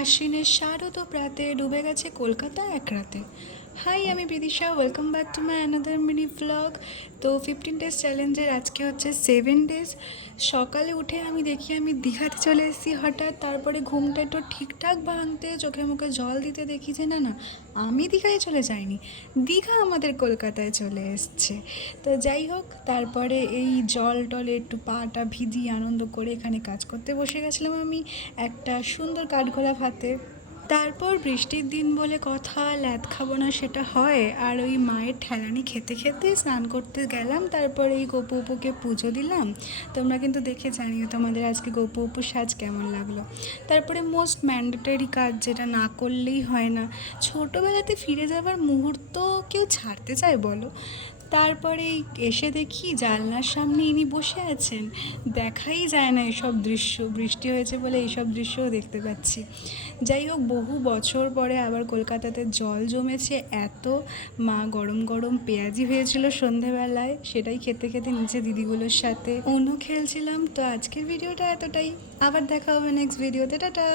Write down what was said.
আশ্বিনের শারদ প্রাতে ডুবে গেছে কলকাতা এক রাতে। হাই, আমি Bidisha, welcome back to my another mini blog. তো 15 ডেজ চ্যালেঞ্জের আজকে হচ্ছে 7 ডেজ। সকালে উঠে আমি দেখি আমি দীঘাতে চলে এসেছি হঠাৎ। তারপরে ঘুমটা একটু ঠিকঠাক ভাঙতে চোখে মুখে জল দিতে দেখি যে না না, আমি দীঘায় চলে যাইনি, দীঘা আমাদের কলকাতায় চলে এসছে। তো যাই হোক, তারপরে এই জল টলে একটু পাটা ভিজিয়ে আনন্দ করে এখানে কাজ করতে বসে গেছিলাম আমি একটা সুন্দর কাঠগোলাপ হাতে। তারপর বৃষ্টির দিন বলে কথা, ল্যাদ খাবো না সেটা হয়, আর ওই মায়ের ঠেলানি খেতে খেতে স্নান করতে গেলাম। তারপরে এই গপু উপুকে পুজো দিলাম। তোমরা কিন্তু দেখে জানিও তোমাদের আজকে গপু উপুর সাজ কেমন লাগলো। তারপরে মোস্ট ম্যান্ডেটরি কাজ, যেটা না করলেই হয় না, ছোটোবেলাতে ফিরে যাবার মুহূর্ত কেউ ছাড়তে চায় বলো? তারপরে এসে দেখি জানলার সামনে ইনি বসে আছেন। দেখাই যায় না এসব দৃশ্য, বৃষ্টি হয়েছে বলে এইসব দৃশ্যও দেখতে পাচ্ছি। যাই হোক, বহু বছর পরে আবার কলকাতাতে জল জমেছে এত। মা গরম গরম পেঁয়াজি হয়েছিল সন্ধেবেলায়, সেটাই খেতে খেতে নিচে দিদিগুলোর সাথে অনু খেলছিলাম। তো আজকের ভিডিওটা এতটাই, আবার দেখা হবে নেক্সট ভিডিওতে, টাটা।